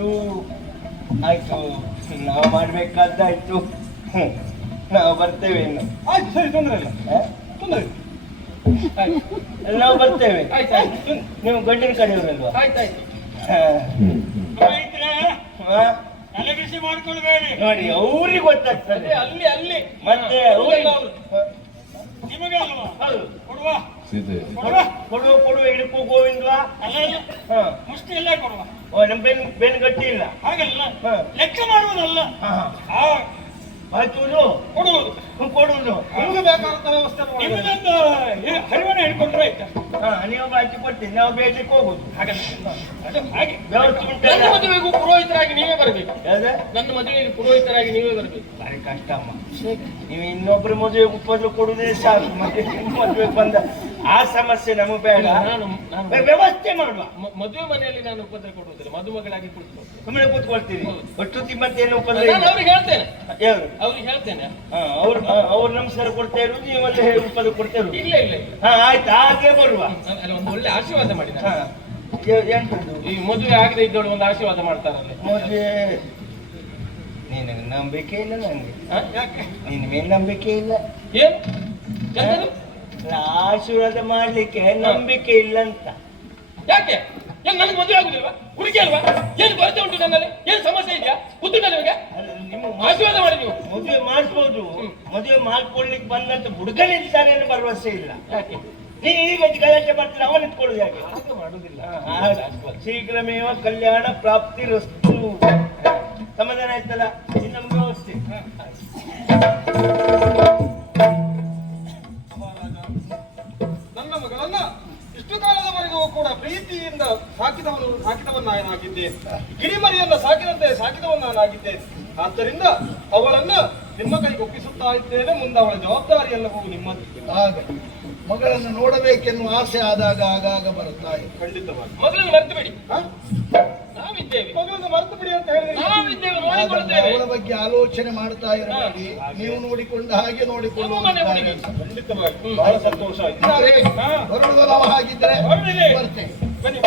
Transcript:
ಆಯ್ತು ಆಯ್ತು, ನಾವು ಮಾಡ್ಬೇಕಾದ್ದಾಯ್ತು. ನಾವು ಬರ್ತೇವೆ ಇನ್ನು. ಆಯ್ತು ಸರಿ, ತೊಂದರೆ ಇಲ್ಲ, ತೊಂದರೆ ಇಲ್ಲ. ನಾವು ಬರ್ತೇವೆ. ಆಯ್ತಾಯ್ತು, ನೀವು ಗಂಡಿನ ಕಡೆಯವರಲ್ವಾ? ಆಯ್ತಾಯ್ತು. ತಲೆ ಬಿಸಿ ಮಾಡ್ಕೊಳ್ಬೇಡಿ. ನೋಡಿ ಅವ್ರಿಗೆ ಗೊತ್ತಾಗ್ತದೆ. ಅಲ್ಲಿ ಅಲ್ಲಿ ಮತ್ತೆ ನಿಮಗೆ ಅಲ್ವಾ? ಹೌದು. ಕೊಡುವ ಕೊಡುವ ಕೊಡುವ ಹಿಡ್ಕೋ ಗೋವಿಂದ್ವಾ? ಅಲ್ಲ ಮುಷ್ಟಿ ಎಲ್ಲ ಕೊಡುವ. ನಮ್ಮ ಬೆನ್ ಗಟ್ಟಿ ಇಲ್ಲ ಹಾಗಲ್ಲ, ಲೆಕ್ಕ ಮಾಡುವುದಲ್ಲ. ಆಯ್ತು, ಕೊಡುವುದು ಕೊಡುವುದು ನಿಮಗೆ ಬೇಕಾದಂತ ವ್ಯವಸ್ಥೆ ನಿಮ್ಮದೊಂದು ಹರಿವಣ ಹಿಡ್ಕೊಂಡ್ರೆ ಆಯ್ತಾ? ನೀವು ಬಾಕಿ ಕೊಡ್ತೀನಿ, ನಾವು ಬೇಡಲಿಕ್ಕೆ ಹೋಗುದು. ಹಾಗಲ್ಲ, ಅದು ಹಾಗೆ ವ್ಯವಸ್ಥೆ ಉಂಟು. ನನ್ನ ಮದುವೆಗೂ ಪುರೋಹಿತರಾಗಿ ನೀವೇ ಬರಬೇಕು. ನನ್ನ ಮದುವೆಗೆ ಪುರೋಹಿತರಾಗಿ ನೀವೇ ಬರಬೇಕು. ಭಾರಿ ಕಷ್ಟ ಅಮ್ಮ. ನೀವು ಇನ್ನೊಬ್ಬರ ಮದುವೆ ಉಪದ್ರ ಕೊಡುವುದೇ ಸಾಕು. ಮತ್ತೆ ಮದುವೆಗೆ ಬಂದ ಆ ಸಮಸ್ಯೆ ನಮಗೆ ಬೇಡ. ವ್ಯವಸ್ಥೆ ಮಾಡುವ. ಮದುವೆ ಮನೆಯಲ್ಲಿ ನಾನು ಉಪದ್ರ ಕೊಡುವುದಿಲ್ಲ, ಮದುಮಗಳಾಗಿ ಕೂತ್ಕೊಂಡು ಸುಮ್ಮನೆ ಕೂತ್ಕೊಳ್ತೀರಿ. ಒಟ್ಟು ಮತ್ತೇನು ಉಪದ್ರ? ನಾನು ಅವ್ರಿಗೆ ಹೇಳ್ತೇನೆ. ಯಾರು? ಅವ್ರಿಗೆ ಹೇಳ್ತೇನೆ. ಅವ್ರು ನಮಸ್ಕಾರ ಕೊಡ್ತಾ ಇರುವುದು, ನೀವಲ್ಲೇ ಉಪದ್ರ ಕೊಡ್ತಾ ಇರುವುದು. ಇಲ್ಲ ಇಲ್ಲ, ಆಯ್ತು, ಹಾಗೆ ಬರುವ. ಅಲ್ಲಿ ಒಂದು ಒಳ್ಳೆ ಆಶೀರ್ವಾದ ಮಾಡಿ. ಎಂತದ್ದು? ಈ ಮದುವೆ ಆಗದೆ ಇದ್ದವಳು ಒಂದು ಆಶೀರ್ವಾದ ಮಾಡ್ತಾರಲ್ಲ. ಮದುವೆ ನಿನಗೆ ನಂಬಿಕೆ ಇಲ್ಲ, ನಂಗೆ ಯಾಕೆ? ನಿನ್ನ ಮೇಲೆ ನಂಬಿಕೆ ಇಲ್ಲ. ಏನು ಆಶೀರ್ವಾದ ಮಾಡ್ಲಿಕ್ಕೆ ನಂಬಿಕೆ ಇಲ್ಲ ಅಂತ. ಯಾಕೆ? ಏನ್ ನನಗೆ ಮದುವೆ ಆಗುದಿಲ್ವಾ? ಹುಡುಗಿ ಅಲ್ವಾ? ಏನು ಕೊರತೆ ಉಂಟು ನನ್ನಲ್ಲಿ? ಏನು ಸಮಸ್ಯೆ ಇದೆಯಾ? ಗೊತ್ತಿಲ್ಲ ನಿಮಗೆ? ನಿಮ್ಮ ಆಶೀರ್ವಾದ ಮಾಡಿ. ನೀವು ಮದುವೆ ಮಾಡಿಸ್ಬೋದು, ಮದುವೆ ಮಾಡ್ಕೊಳ್ಲಿಕ್ಕೆ ಬಂದಂತ ಹುಡುಗನಿರ್ತಾರೆ ಅನ್ನೋ ಭರವಸೆ ಇಲ್ಲ. ಯಾಕೆ? ನೀನು ಈಗ ಗಲಾಟೆ ಮಾಡ್ತೀರ, ಅವನು ಇಟ್ಕೊಳ್ಳೋದು ಯಾಕೆ? ಹಾಗೆ ಮಾಡುದಿಲ್ಲ. ಶೀಘ್ರಮೇವ ಕಲ್ಯಾಣ ಪ್ರಾಪ್ತಿ ರಸ್ತು. ಸಮಾಧಾನ ಆಯ್ತಲ್ಲ? ಇನ್ನೊಂದು ವ್ಯವಸ್ಥೆ. ನನ್ನ ಮಗಳನ್ನ ಇಷ್ಟು ಕಾಲದವರೆಗೂ ಕೂಡ ಪ್ರೀತಿಯಿಂದ ಸಾಕಿದವನಾಗಿದ್ದೆ. ಗಿರಿಮರಿಯನ್ನ ಸಾಕಿದವನಾಗಿದ್ದೇನೆ. ಆದ್ದರಿಂದ ಅವಳನ್ನ ನಿಮ್ಮ ಕೈಗೆ ಒಪ್ಪಿಸುತ್ತಾ ಇದ್ದೇನೆ. ಮುಂದೆ ಅವಳ ಜವಾಬ್ದಾರಿ ಎಲ್ಲವೂ ನಿಮ್ಮದು. ಹಾಗೆ ಮಗಳನ್ನು ನೋಡಬೇಕೆನ್ನುವ ಆಸೆ ಆದಾಗ ಆಗಾಗ ಬರುತ್ತಾ ಇದೆ. ಖಂಡಿತವಾಗಿ ಮಗಳನ್ನು ಮರೆತು ಬಿಡಿ. ನಾವಿದ್ದೇವೆ. ಮಗಳನ್ನು ಮರೆತು ಬಿಡಿ ಅಂತ ಹೇಳಿದ್ರೆ ನಾವಿದ್ದೇವೆ, ನೋಡಿಕೊಳ್ಳುತ್ತೇವೆ. ಅವಳ ಬಗ್ಗೆ ಆಲೋಚನೆ ಮಾಡ್ತಾ ಇರಬೇಡಿ. ನೀವು ನೋಡಿಕೊಂಡ ಹಾಗೆ ನೋಡಿಕೊಂಡು ಖಂಡಿತವಾಗಿ ಬಹಳ ಸಂತೋಷ ಆಯ್ತು. ಹೊರಡುವ ಹಾಗಿದ್ರೆ ಬರ್ತೇನೆ. ಬನ್ನಿ.